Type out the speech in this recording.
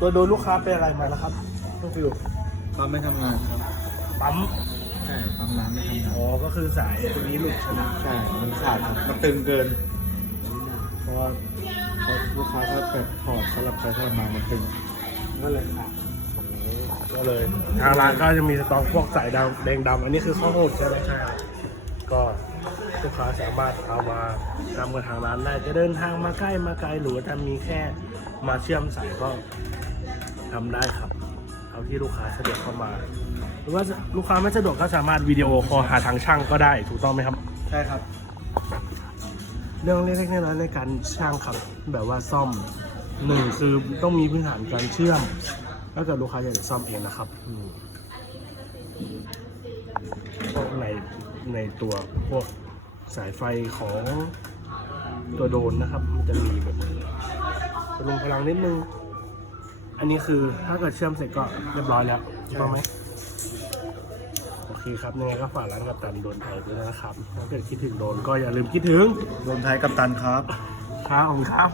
ตัวโดนลูกค้าเป็นอะไรมาแล้วครับต้องฟิวปั๊มไม่ทำงานครับปั๊มใช่ปั๊มน้ำไม่ทำงานอ๋อก็คือสายตัวนี้หลุดใช่ไหมใช่มันขาดครับมันตึงเกินเพราะว่าเพราะลูกค้าถ้าแบบถอดสลับไปสลับมามันตึงก็เลยขาดก็เลยทางร้านก็จะมีสต็อกพวกสายดำแดงดำอันนี้คือข้าวโพดใช่ไหมใช่ครับก็ ลูกค้าสามารถเอามานำกับทางร้านได้จะเดินทางมาใกล้มาไกลหรือว่าจะมีแค่มาเชื่อมสายก็ทำได้ครับเอาที่ลูกค้าสะดวกเข้ามาหรือว่าลูกค้าไม่สะดวกก็สามารถวิดีโอคอลหาทางช่างก็ได้ถูกต้องไหมครับ ใช่ครับ เรื่องเล็กๆน้อยๆในการช่างครับ แบบว่าซ่อมหนึ่งคือต้องมีพื้นฐานการเชื่อมถ้าเกิดลูกค้าอยากจะซ่อมเองนะครับอืมพวกในในตัวพวก สายไฟของตัวโดนนะครับ มันจะมีแบบจะลงพลังนิดนึง อันนี้คือถ้าเกิดเชื่อมเสร็จก็เรียบร้อยแล้วถูกต้องไหมโอเคครับยังไงก็ฝากร้านกับตันโดนไทยด้วยนะครับ ถ้าเกิดคิดถึงโดนก็อย่าลืมคิดถึง รวมไทยกับตันครับ ครับผมครับ